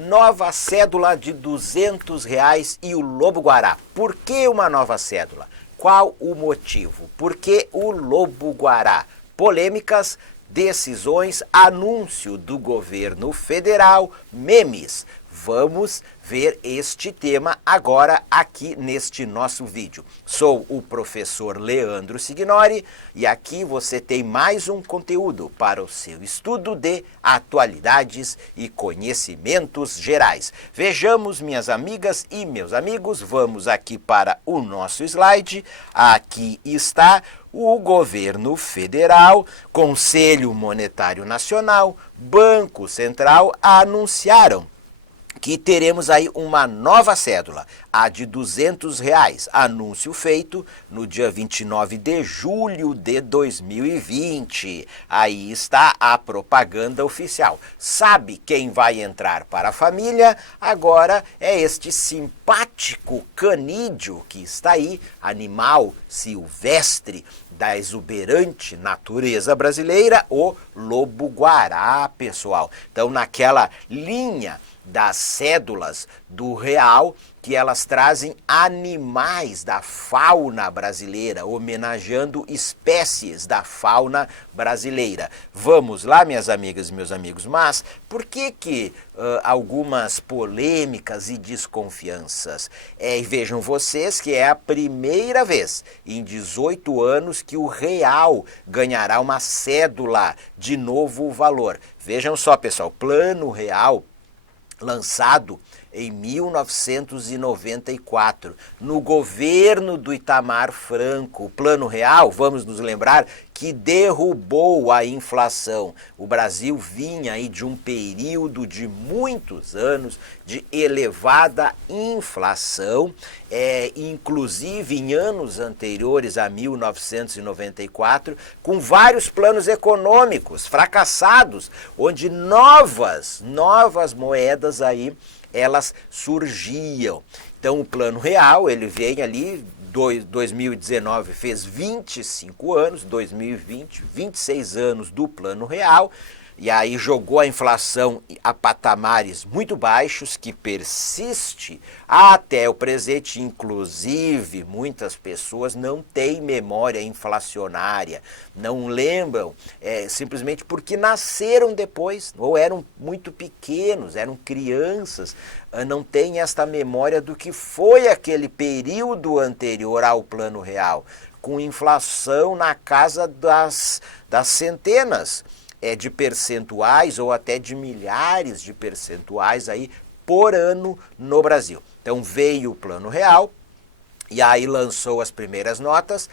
nova cédula de R$ 200 e o Lobo-Guará. Por que uma nova cédula? Qual o motivo? Por que o Lobo-Guará? Polêmicas, decisões, anúncio do governo federal, memes. Vamos ver este tema agora aqui neste nosso vídeo. Sou o professor Leandro Signori e aqui você tem mais um conteúdo para o seu estudo de atualidades e conhecimentos gerais. Vejamos, minhas amigas e meus amigos, vamos aqui para o nosso slide. Aqui está o governo federal, Conselho Monetário Nacional, Banco Central anunciaram que teremos aí uma nova cédula, a de R$ 200, anúncio feito no dia 29 de julho de 2020. Aí está a propaganda oficial. Sabe quem vai entrar para a família? Agora é este simpático canídeo que está aí, animal silvestre da exuberante natureza brasileira, o lobo-guará, pessoal. Então, naquela linha das cédulas do real, que elas trazem animais da fauna brasileira, homenageando espécies da fauna brasileira. Vamos lá, minhas amigas e meus amigos, mas por que algumas polêmicas e desconfianças? Vejam vocês que é a primeira vez em 18 anos que o real ganhará uma cédula de novo valor. Vejam só, pessoal, Plano Real, lançado em 1994, no governo do Itamar Franco. O Plano Real, vamos nos lembrar, que derrubou a inflação. O Brasil vinha aí de um período de muitos anos de elevada inflação, inclusive em anos anteriores a 1994, com vários planos econômicos fracassados, onde novas moedas aí elas surgiam. Então o Plano Real, ele vem ali, 2019 fez 25 anos, 2020, 26 anos do Plano Real, e aí jogou a inflação a patamares muito baixos, que persiste até o presente. Inclusive, muitas pessoas não têm memória inflacionária, não lembram, simplesmente porque nasceram depois, ou eram muito pequenos, eram crianças, não têm esta memória do que foi aquele período anterior ao Plano Real, com inflação na casa das centenas de percentuais ou até de milhares de percentuais aí por ano no Brasil. Então veio o Plano Real e aí lançou as primeiras notas.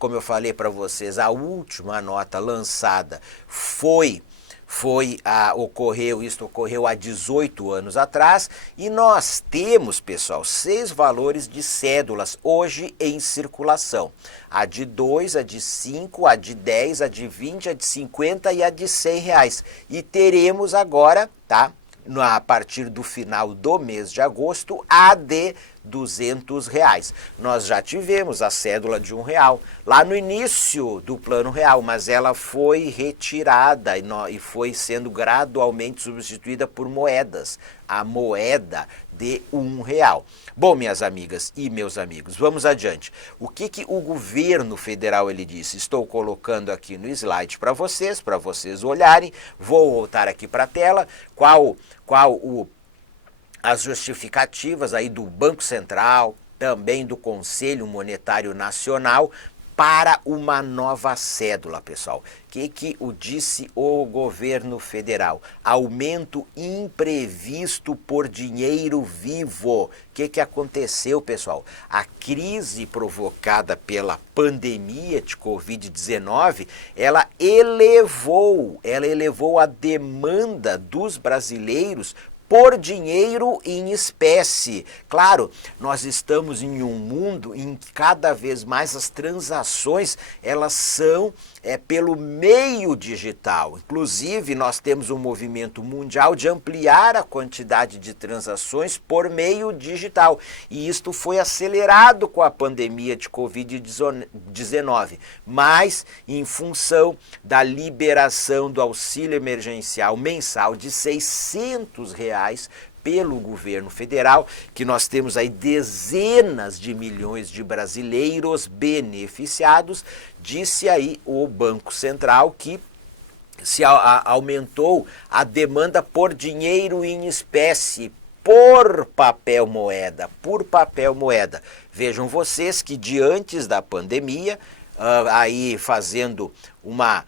Como eu falei para vocês, a última nota lançada ocorreu há 18 anos atrás, e nós temos, pessoal, 6 valores de cédulas hoje em circulação. A de 2, a de 5, a de 10, a de 20, a de 50 e a de R$ 100. E teremos agora, tá? A partir do final do mês de agosto, a de R$ 200. Nós já tivemos a cédula de R$ 1 lá no início do Plano Real, mas ela foi retirada e foi sendo gradualmente substituída por moedas, a moeda de R$ 1. Bom, minhas amigas e meus amigos, vamos adiante. O que o governo federal ele disse? Estou colocando aqui no slide para vocês olharem. Vou voltar aqui para a tela. As justificativas aí do Banco Central, também do Conselho Monetário Nacional, para uma nova cédula, pessoal. O que disse o governo federal? Aumento imprevisto por dinheiro vivo. O que aconteceu, pessoal? A crise provocada pela pandemia de Covid-19, ela elevou a demanda dos brasileiros por dinheiro em espécie. Claro, nós estamos em um mundo em que cada vez mais as transações elas são pelo meio digital. Inclusive, nós temos um movimento mundial de ampliar a quantidade de transações por meio digital. E isto foi acelerado com a pandemia de Covid-19, mas em função da liberação do auxílio emergencial mensal de R$ 600 pelo governo federal, que nós temos aí dezenas de milhões de brasileiros beneficiados, disse aí o Banco Central que se aumentou a demanda por dinheiro em espécie, por papel moeda, Vejam vocês que diante da pandemia, aí fazendo uma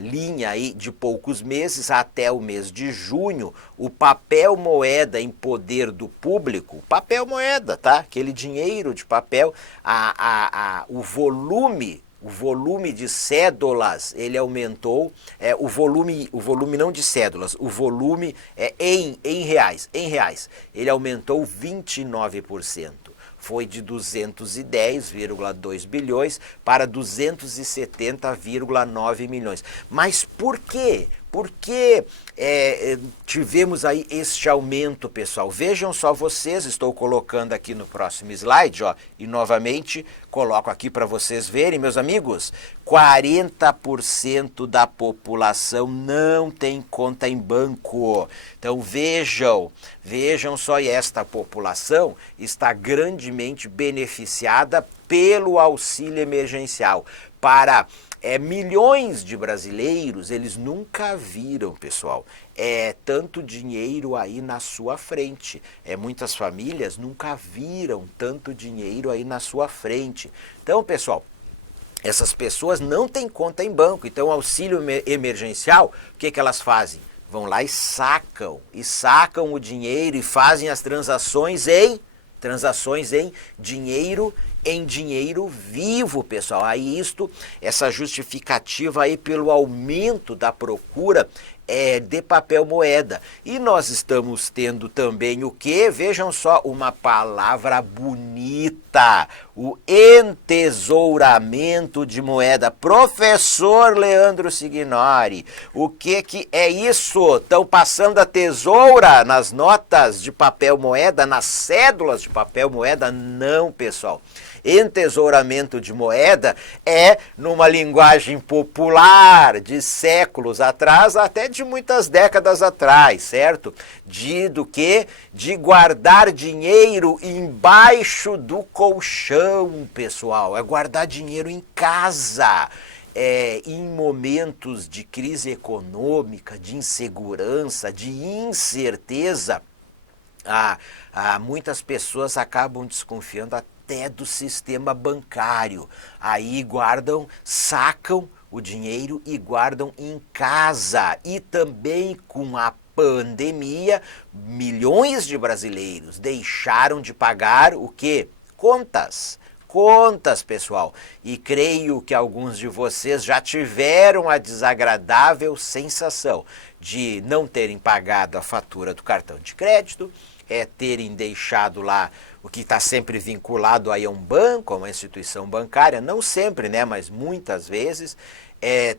linha aí de poucos meses, até o mês de junho, o papel moeda em poder do público, papel moeda, tá? Aquele dinheiro de papel, o volume de cédulas, ele aumentou, o volume não de cédulas, o volume em reais, ele aumentou 29%. Foi de 210,2 bilhões para 270,9 milhões. Mas por quê? Por que tivemos aí este aumento, pessoal? Vejam só vocês, estou colocando aqui no próximo slide, ó, e novamente coloco aqui para vocês verem, meus amigos, 40% da população não tem conta em banco. Então vejam só, e esta população está grandemente beneficiada pelo auxílio emergencial. Para milhões de brasileiros, eles nunca viram, pessoal, tanto dinheiro aí na sua frente. Muitas famílias nunca viram tanto dinheiro aí na sua frente. Então, pessoal, essas pessoas não têm conta em banco. Então, o auxílio emergencial, o que elas fazem? Vão lá e sacam o dinheiro e fazem as transações em dinheiro vivo, pessoal. Aí essa justificativa aí pelo aumento da procura de papel moeda. E nós estamos tendo também o que? Vejam só, uma palavra bonita, o entesouramento de moeda. Professor Leandro Signori, o que é isso? Estão passando a tesoura nas notas de papel moeda, nas cédulas de papel moeda? Não, pessoal. Entesouramento de moeda numa linguagem popular de séculos atrás, até de muitas décadas atrás, certo? De guardar dinheiro embaixo do colchão, pessoal. É guardar dinheiro em casa. Em momentos de crise econômica, de insegurança, de incerteza, muitas pessoas acabam desconfiando até do sistema bancário. Aí sacam o dinheiro e guardam em casa. E também com a pandemia, milhões de brasileiros deixaram de pagar o quê? Contas, pessoal. E creio que alguns de vocês já tiveram a desagradável sensação de não terem pagado a fatura do cartão de crédito, terem deixado lá o que está sempre vinculado aí a um banco, a uma instituição bancária, não sempre, né, mas muitas vezes,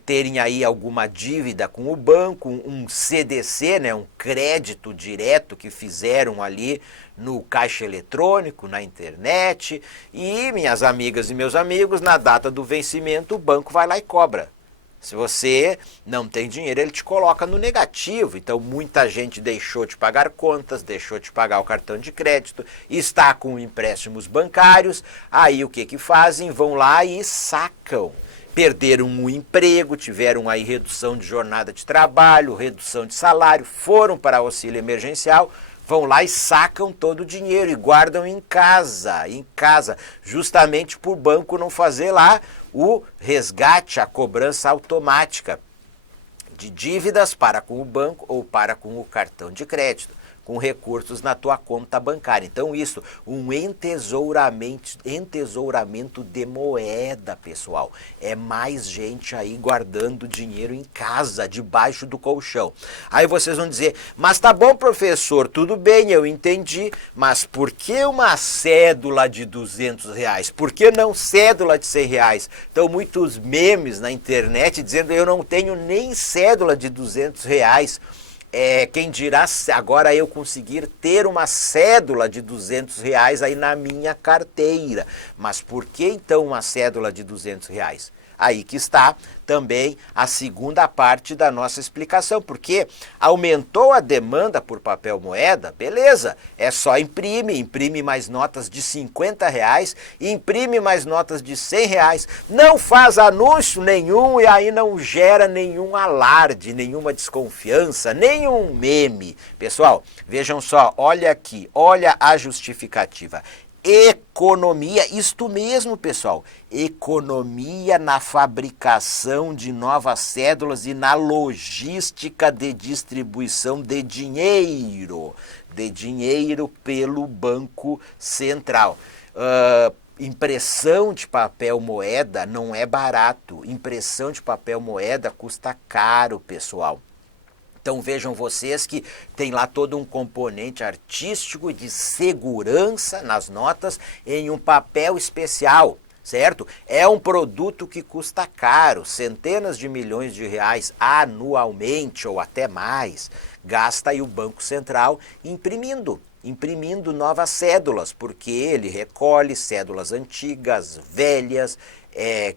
terem aí alguma dívida com o banco, um CDC, né, um crédito direto que fizeram ali no caixa eletrônico, na internet, e minhas amigas e meus amigos, na data do vencimento, o banco vai lá e cobra. Se você não tem dinheiro, ele te coloca no negativo. Então, muita gente deixou de pagar contas, deixou de pagar o cartão de crédito, está com empréstimos bancários. Aí, o que fazem? Vão lá e sacam. Perderam o emprego, tiveram aí redução de jornada de trabalho, redução de salário, foram para auxílio emergencial, vão lá e sacam todo o dinheiro e guardam em casa, justamente por o banco não fazer lá o resgate, a cobrança automática de dívidas para com o banco ou para com o cartão de crédito. com recursos na tua conta bancária. Então isso, um entesouramento de moeda, pessoal. É mais gente aí guardando dinheiro em casa, debaixo do colchão. Aí vocês vão dizer, mas tá bom, professor, tudo bem, eu entendi, mas por que uma cédula de R$200? Por que não cédula de R$100? Então muitos memes na internet dizendo, eu não tenho nem cédula de R$200. Quem dirá agora eu conseguir ter uma cédula de R$200 aí na minha carteira. Mas por que então uma cédula de R$200? Aí que está também a segunda parte da nossa explicação, porque aumentou a demanda por papel moeda, beleza, é só imprime mais notas de R$50, imprime mais notas de R$100, não faz anúncio nenhum e aí não gera nenhum alarde, nenhuma desconfiança, nenhum meme. Pessoal, vejam só, olha aqui, olha a justificativa. Economia, isto mesmo, pessoal, economia na fabricação de novas cédulas e na logística de distribuição de dinheiro pelo Banco Central. Impressão de papel moeda não é barato, impressão de papel moeda custa caro, pessoal. Então vejam vocês que tem lá todo um componente artístico de segurança nas notas em um papel especial, certo? É um produto que custa caro, centenas de milhões de reais anualmente ou até mais, gasta aí o Banco Central imprimindo novas cédulas, porque ele recolhe cédulas antigas, velhas,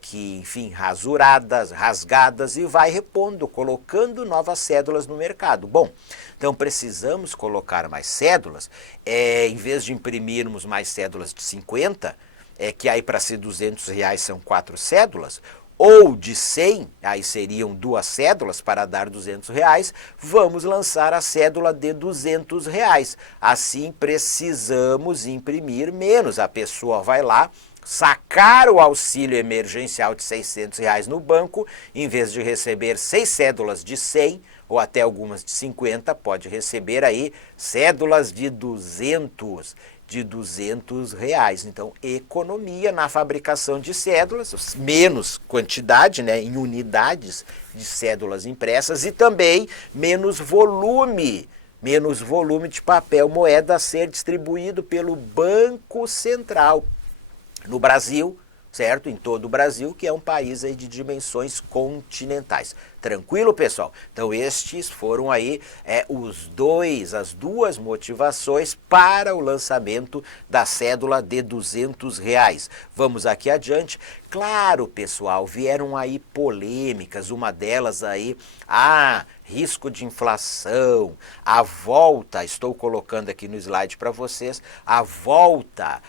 que, enfim, rasuradas, rasgadas e vai repondo, colocando novas cédulas no mercado. Bom, então precisamos colocar mais cédulas, em vez de imprimirmos mais cédulas de 50, que aí para ser R$200 são 4 cédulas, ou de 100, aí seriam 2 cédulas para dar R$200, vamos lançar a cédula de R$200. Assim precisamos imprimir menos. A pessoa vai lá, sacar o auxílio emergencial de R$600 no banco, em vez de receber 6 cédulas de 100 ou até algumas de 50, pode receber aí cédulas de R$200. Então, economia na fabricação de cédulas, menos quantidade, né, em unidades de cédulas impressas e também menos volume de papel moeda a ser distribuído pelo Banco Central. No Brasil, certo? Em todo o Brasil, que é um país aí de dimensões continentais. Tranquilo, pessoal? Então estes foram aí as duas motivações para o lançamento da cédula de R$200. Vamos aqui adiante. Claro, pessoal, vieram aí polêmicas, uma delas aí, risco de inflação, a volta, estou colocando aqui no slide para vocês, a volta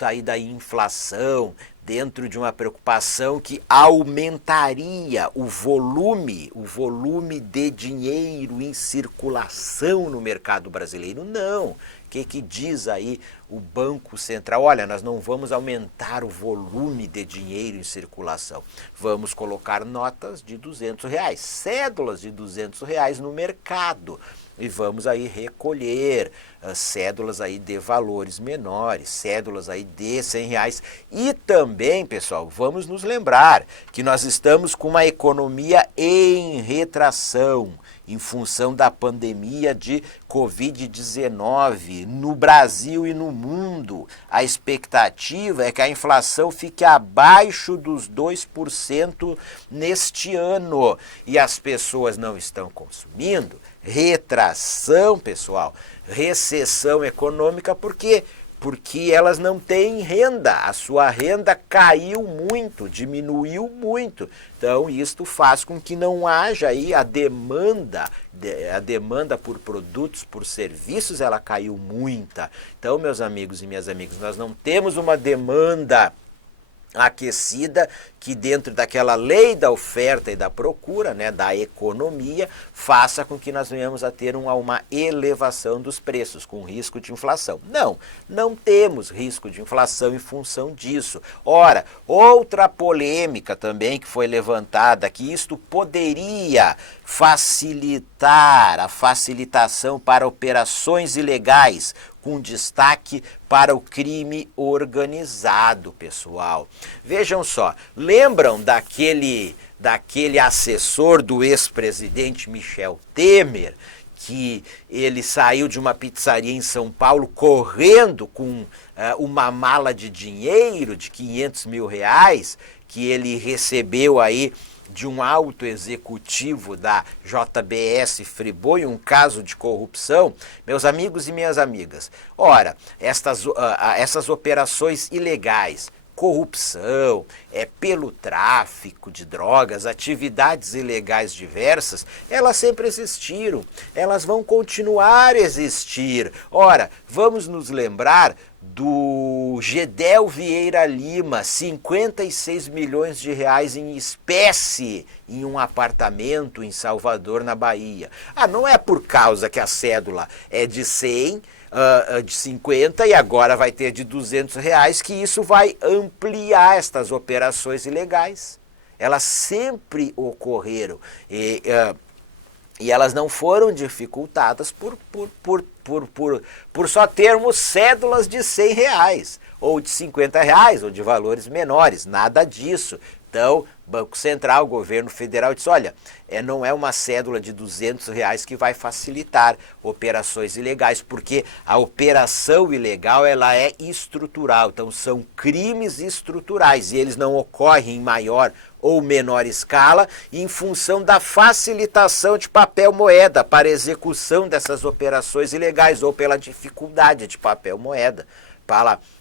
aí da inflação, dentro de uma preocupação que aumentaria o volume de dinheiro em circulação no mercado brasileiro. Não. O que diz aí o Banco Central? Olha, nós não vamos aumentar o volume de dinheiro em circulação. Vamos colocar notas de R$200, cédulas de R$200 no mercado. E vamos aí recolher cédulas aí de valores menores, cédulas aí de R$100. E também, pessoal, vamos nos lembrar que nós estamos com uma economia em retração em função da pandemia de Covid-19 no Brasil e no mundo. A expectativa é que a inflação fique abaixo dos 2% neste ano. E as pessoas não estão consumindo. Retração, pessoal, recessão econômica, por quê? Porque elas não têm renda, a sua renda caiu muito, diminuiu muito. Então isto faz com que não haja aí a demanda por produtos, por serviços, ela caiu muita. Então, meus amigos e minhas amigas, nós não temos uma demanda aquecida, que dentro daquela lei da oferta e da procura, né, da economia, faça com que nós venhamos a ter uma elevação dos preços, com risco de inflação. Não, não temos risco de inflação em função disso. Ora, outra polêmica também que foi levantada, que isto poderia facilitar a facilitação para operações ilegais, com destaque para o crime organizado, pessoal. Vejam só, lembram daquele assessor do ex-presidente Michel Temer, que ele saiu de uma pizzaria em São Paulo correndo com uma mala de dinheiro de 500 mil reais, que ele recebeu aí de um alto executivo da JBS Friboi, um caso de corrupção? Meus amigos e minhas amigas, ora, essas operações ilegais, corrupção, pelo tráfico de drogas, atividades ilegais diversas, elas sempre existiram, elas vão continuar a existir. Ora, vamos nos lembrar do Gedel Vieira Lima, 56 milhões de reais em espécie em um apartamento em Salvador, na Bahia. Não é por causa que a cédula é de 100, de 50 e agora vai ter de 200 reais, que isso vai ampliar estas operações ilegais. Elas sempre ocorreram e elas não foram dificultadas por só termos cédulas de 100 reais, ou de 50 reais, ou de valores menores, nada disso. Então, Banco Central, governo federal disse, olha, não é uma cédula de 200 reais que vai facilitar operações ilegais, porque a operação ilegal ela é estrutural, então são crimes estruturais e eles não ocorrem em maior ou menor escala em função da facilitação de papel moeda para execução dessas operações ilegais ou pela dificuldade de papel moeda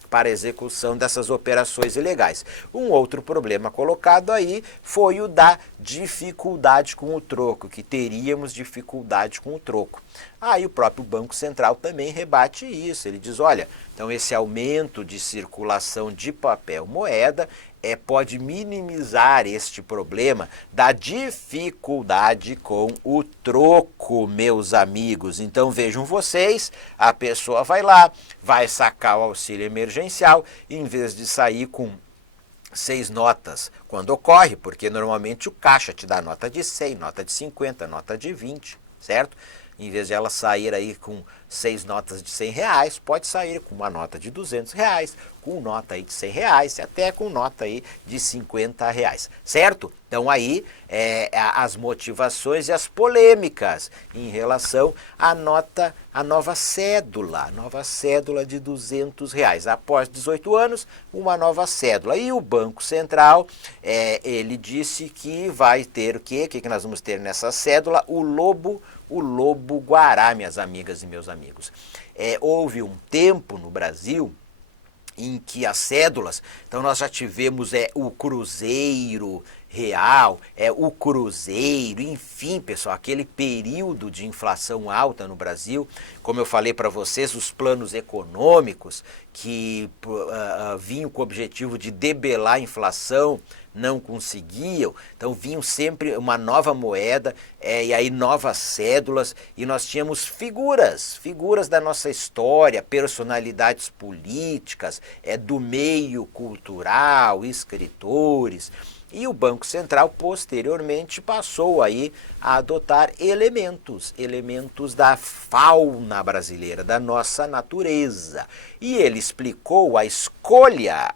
para execução dessas operações ilegais. Um outro problema colocado aí foi o da dificuldade com o troco, que teríamos dificuldade com o troco. Aí o próprio Banco Central também rebate isso, ele diz, olha, então esse aumento de circulação de papel moeda pode minimizar este problema da dificuldade com o troco, meus amigos. Então vejam vocês, a pessoa vai lá, vai sacar o auxílio emergencial, e em vez de sair com 6 notas, quando ocorre, porque normalmente o caixa te dá nota de 100, nota de 50, nota de 20, certo? Em vez de ela sair aí com 6 notas de 100 reais, pode sair com uma nota de 200 reais, com nota aí de 100 reais, e até com nota aí de 50 reais, certo? Então aí as motivações e as polêmicas em relação à nova cédula de 200 reais. Após 18 anos, uma nova cédula. E o Banco Central, ele disse que vai ter o quê? O que nós vamos ter nessa cédula? O lobo-guará, minhas amigas e meus amigos. Houve um tempo no Brasil em que as cédulas, então nós já tivemos o Cruzeiro Real, o Cruzeiro, enfim, pessoal, aquele período de inflação alta no Brasil, como eu falei para vocês, os planos econômicos que vinham com o objetivo de debelar a inflação, não conseguiam, então vinham sempre uma nova moeda, e aí novas cédulas, e nós tínhamos figuras da nossa história, personalidades políticas, do meio cultural, escritores. E o Banco Central, posteriormente, passou aí a adotar elementos da fauna brasileira, da nossa natureza. E ele explicou a escolha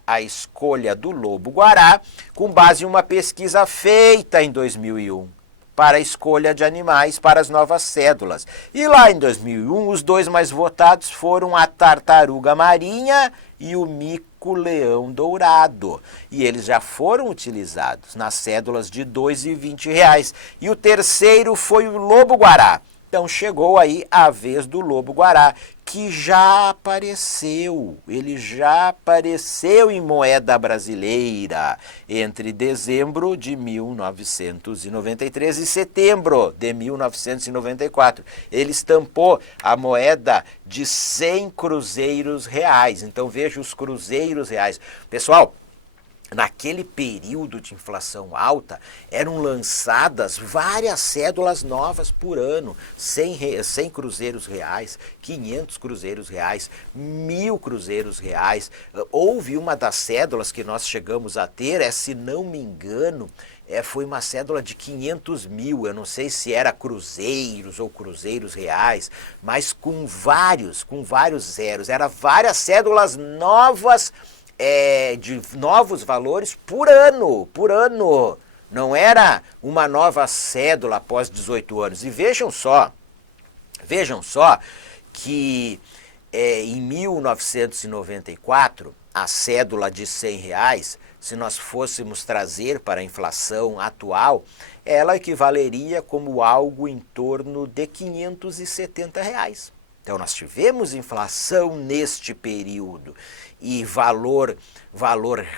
do lobo-guará com base em uma pesquisa feita em 2001 para a escolha de animais para as novas cédulas. E lá em 2001, os 2 mais votados foram a tartaruga marinha e o mico-leão dourado. E eles já foram utilizados nas cédulas de 2 e 20 reais. E o terceiro foi o lobo-guará. Então chegou aí a vez do lobo-guará, que já apareceu, ele já apareceu em moeda brasileira entre dezembro de 1993 e setembro de 1994. Ele estampou a moeda de 100 cruzeiros reais. Então veja os cruzeiros reais. Pessoal, naquele período de inflação alta, eram lançadas várias cédulas novas por ano, 100 cruzeiros reais, 500 cruzeiros reais, 1.000 cruzeiros reais. Houve uma das cédulas que nós chegamos a ter, se não me engano, foi uma cédula de 500 mil, eu não sei se era cruzeiros ou cruzeiros reais, mas com vários zeros, eram várias cédulas novas, de novos valores por ano, não era uma nova cédula após 18 anos. E vejam só que em 1994, a cédula de 100 reais, se nós fôssemos trazer para a inflação atual, ela equivaleria como algo em torno de 570 reais. Então nós tivemos inflação neste período e valor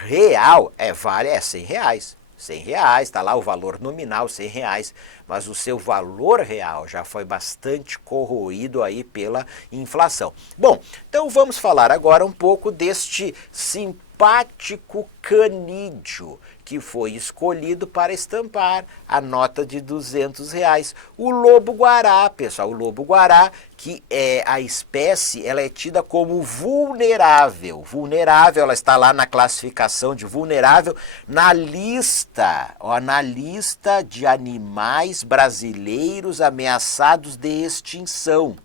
real vale 100 reais. 100 reais, está lá o valor nominal, 100 reais, mas o seu valor real já foi bastante corroído aí pela inflação. Bom, então vamos falar agora um pouco deste simpático canídeo que foi escolhido para estampar a nota de 200 reais. O lobo-guará, pessoal, o lobo-guará, que a espécie, ela é tida como vulnerável. Vulnerável, ela está lá na classificação de vulnerável, na lista de animais brasileiros ameaçados de extinção,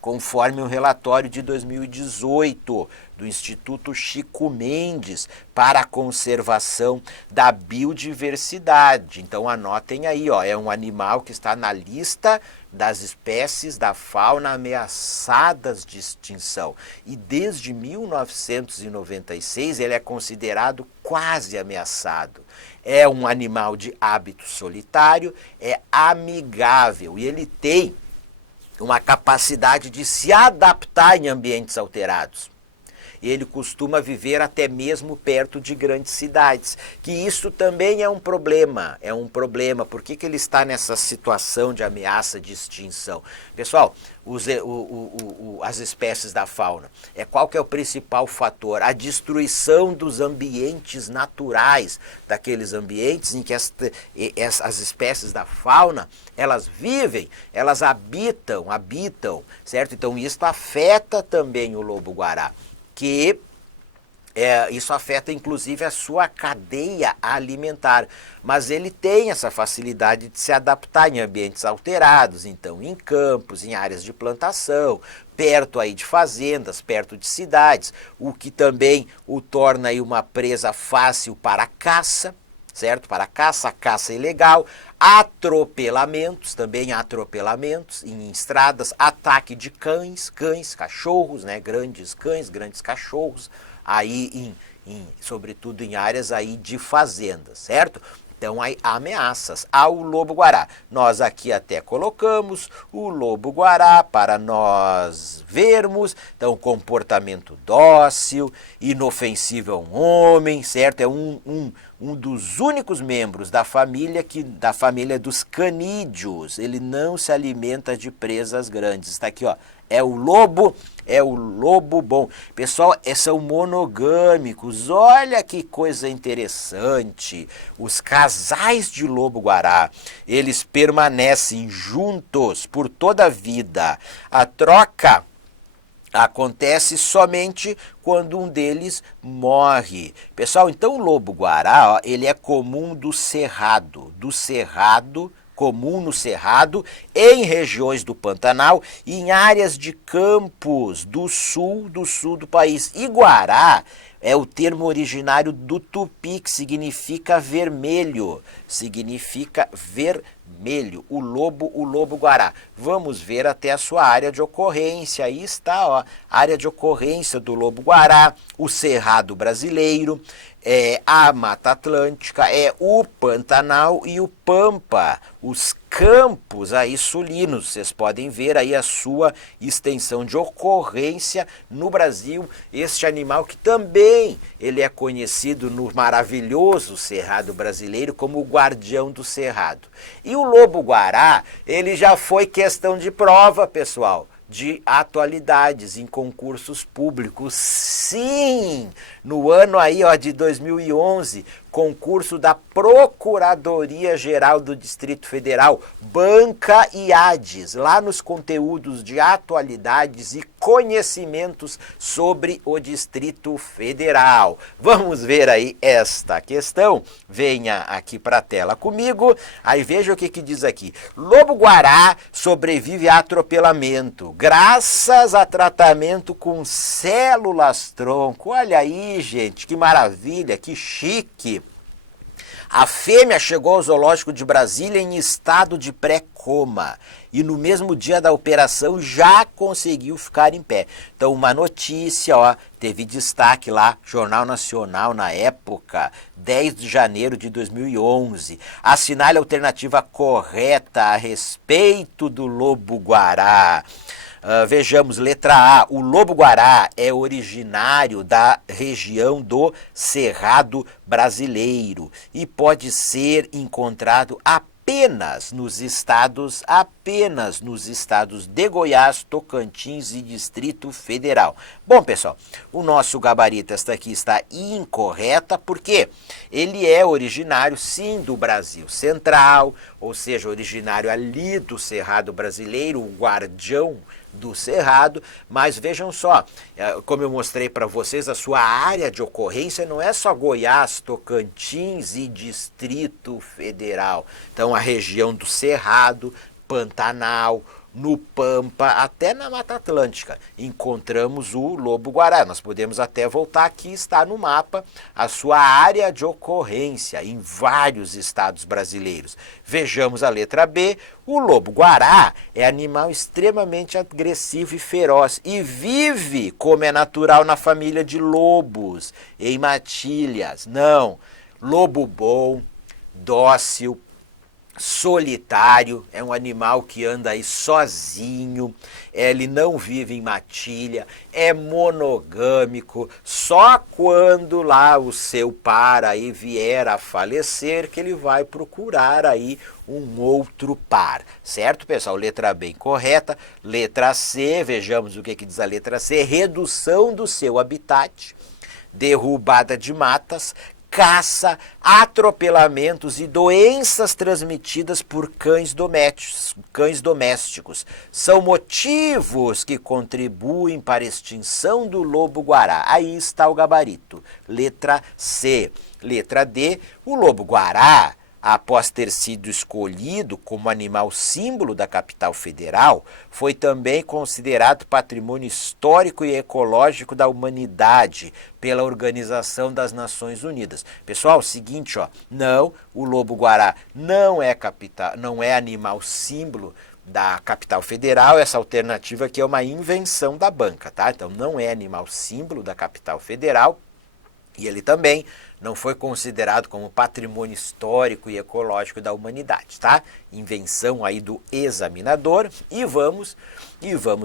conforme um relatório de 2018 do Instituto Chico Mendes para a conservação da biodiversidade. Então anotem aí, é um animal que está na lista das espécies da fauna ameaçadas de extinção. E desde 1996 ele é considerado quase ameaçado. É um animal de hábito solitário, é amigável e ele tem uma capacidade de se adaptar em ambientes alterados. Ele costuma viver até mesmo perto de grandes cidades, que isso também é um problema, Por que ele está nessa situação de ameaça de extinção? Pessoal, as espécies da fauna, qual que é o principal fator? A destruição dos ambientes naturais, daqueles ambientes em que as espécies da fauna, elas vivem, elas habitam, certo? Então isso afeta também o lobo-guará, que isso afeta inclusive a sua cadeia alimentar, mas ele tem essa facilidade de se adaptar em ambientes alterados, então em campos, em áreas de plantação, perto aí de fazendas, perto de cidades, o que também o torna aí uma presa fácil para a caça, certo? Para a caça ilegal, atropelamentos em estradas, ataque de cães, cachorros, né? Grandes cães, grandes cachorros, aí sobretudo em áreas aí de fazendas, certo? Então, há ameaças ao lobo-guará. Nós aqui até colocamos o lobo-guará para nós vermos. Então, comportamento dócil, inofensivo a um homem, certo? É um dos únicos membros da família dos canídeos. Ele não se alimenta de presas grandes. Está aqui, é o lobo bom. Pessoal, são monogâmicos. Olha que coisa interessante. Os casais de lobo-guará, eles permanecem juntos por toda a vida. A troca acontece somente quando um deles morre. Pessoal, então o lobo-guará, ele é comum comum no Cerrado, em regiões do Pantanal e em áreas de campos do sul do país. E guará é o termo originário do tupi, que significa vermelho. O lobo-guará. Vamos ver até a sua área de ocorrência. Aí está, área de ocorrência do lobo-guará, o Cerrado brasileiro, a Mata Atlântica, o Pantanal e o Pampa, os campos aí sulinos. Vocês podem ver aí a sua extensão de ocorrência no Brasil. Este animal que também ele é conhecido no maravilhoso Cerrado brasileiro como o guardião do Cerrado. E o lobo-guará, ele já foi questão de prova, pessoal. de atualidades em concursos públicos. Sim, no ano aí, ó, de 2011, concurso da Procuradoria-Geral do Distrito Federal, Banca IADES, lá nos conteúdos de atualidades e conhecimentos sobre o Distrito Federal. Vamos ver aí esta questão. Venha aqui para a tela comigo, aí veja o que diz aqui. Lobo-guará sobrevive a atropelamento, graças a tratamento com células-tronco. Olha aí, gente, que maravilha, que chique. A fêmea chegou ao zoológico de Brasília em estado de pré-coma e no mesmo dia da operação já conseguiu ficar em pé. Então uma notícia, ó, teve destaque lá, Jornal Nacional na época, 10 de janeiro de 2011. Assinale a alternativa correta a respeito do lobo-guará. Vejamos, letra A, o lobo-guará é originário da região do Cerrado brasileiro e pode ser encontrado apenas nos estados de Goiás, Tocantins e Distrito Federal. Bom, pessoal, o nosso gabarito esta aqui está incorreta porque ele é originário, sim, do Brasil Central, ou seja, originário ali do Cerrado brasileiro, o guardião do Cerrado, mas vejam só, como eu mostrei para vocês, a sua área de ocorrência não é só Goiás, Tocantins e Distrito Federal. Então a região do Cerrado, Pantanal, no Pampa, até na Mata Atlântica, encontramos o lobo-guará. Nós podemos até voltar aqui, está no mapa, a sua área de ocorrência em vários estados brasileiros. Vejamos a letra B. O lobo-guará é animal extremamente agressivo e feroz e vive, como é natural, na família de lobos, em matilhas. Não, lobo bom, dócil, solitário, é um animal que anda aí sozinho, ele não vive em matilha, é monogâmico, só quando lá o seu par aí vier a falecer que ele vai procurar aí um outro par, certo, pessoal? Letra B incorreta. Letra C, vejamos o que diz a letra C, redução do seu habitat, derrubada de matas, caça, atropelamentos e doenças transmitidas por cães domésticos. São motivos que contribuem para a extinção do lobo-guará. Aí está o gabarito. Letra C. Letra D. O lobo-guará, após ter sido escolhido como animal símbolo da capital federal, foi também considerado patrimônio histórico e ecológico da humanidade pela Organização das Nações Unidas. Pessoal, seguinte, ó, não, o lobo-guará não é animal símbolo da capital federal, essa alternativa aqui é uma invenção da banca, tá? Então não é animal símbolo da capital federal e ele também não foi considerado como patrimônio histórico e ecológico da humanidade, tá? Invenção aí do examinador. E vamos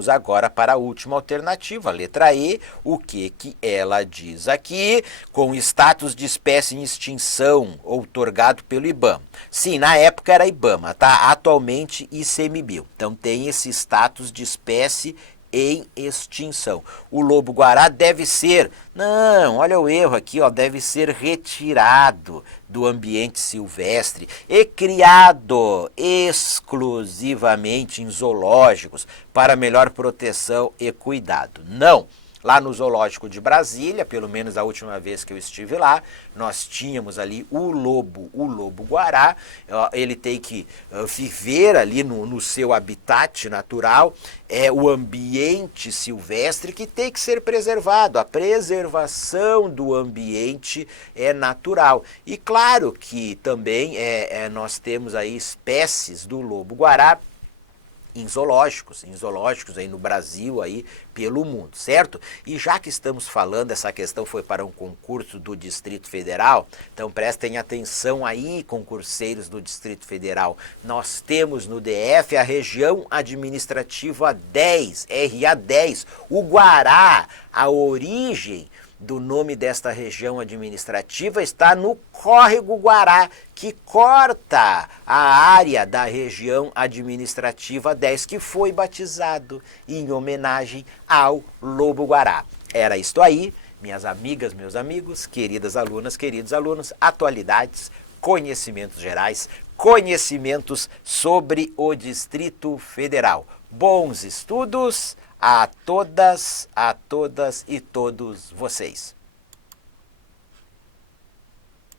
agora para a última alternativa, a letra E. O que ela diz aqui? Com status de espécie em extinção, outorgado pelo IBAMA. Sim, na época era IBAMA, tá? Atualmente ICMBio. Então tem esse status de espécie em extinção. O lobo-guará deve ser, não, olha o erro aqui, ó, deve ser retirado do ambiente silvestre e criado exclusivamente em zoológicos para melhor proteção e cuidado. Não. Lá no Zoológico de Brasília, pelo menos a última vez que eu estive lá, nós tínhamos ali o lobo-guará. Ele tem que viver ali no seu habitat natural, é o ambiente silvestre que tem que ser preservado. A preservação do ambiente é natural. E claro que também nós temos aí espécies do lobo-guará em zoológicos aí no Brasil, aí pelo mundo, certo? E já que estamos falando, essa questão foi para um concurso do Distrito Federal, então prestem atenção aí, concurseiros do Distrito Federal. Nós temos no DF a região administrativa 10, RA10, o Guará, a origem do nome desta região administrativa está no Córrego Guará, que corta a área da região administrativa 10, que foi batizado em homenagem ao lobo-guará. Era isto aí, minhas amigas, meus amigos, queridas alunas, queridos alunos, atualidades, conhecimentos gerais, conhecimentos sobre o Distrito Federal. Bons estudos a todas e todos vocês.